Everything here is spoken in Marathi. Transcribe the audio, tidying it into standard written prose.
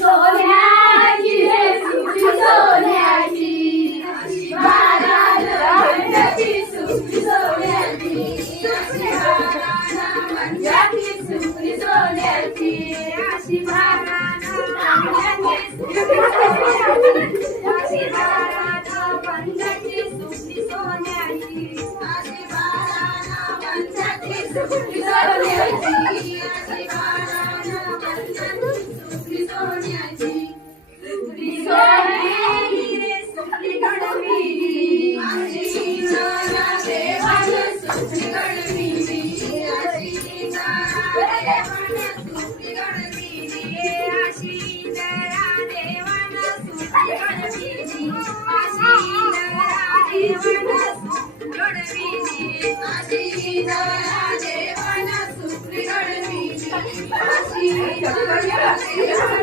सोन्याची रे सुकली सोन्याची बारान मंजाची सुकली सोन्याची बारान मंजाची सुकली सोन्याची अशी बारान मंजाची सुकली सोन्याची बारान मंजाची सुकली सोन्याची अशी बारान मंजाची सुकली सोन्याची अशी बारान मंजाची सुकली सोन्याची सुकली सोन्याची रे सुकली गडविली अशी जरा देवानं सुकली गडविली अशी जरा देवानं सुकली गडविली अशी जरा देवानं सुकली गडविली अशी जरा देवानं सुकली गडविली अशी जरा देवानं सुकली गडविली अशी जरा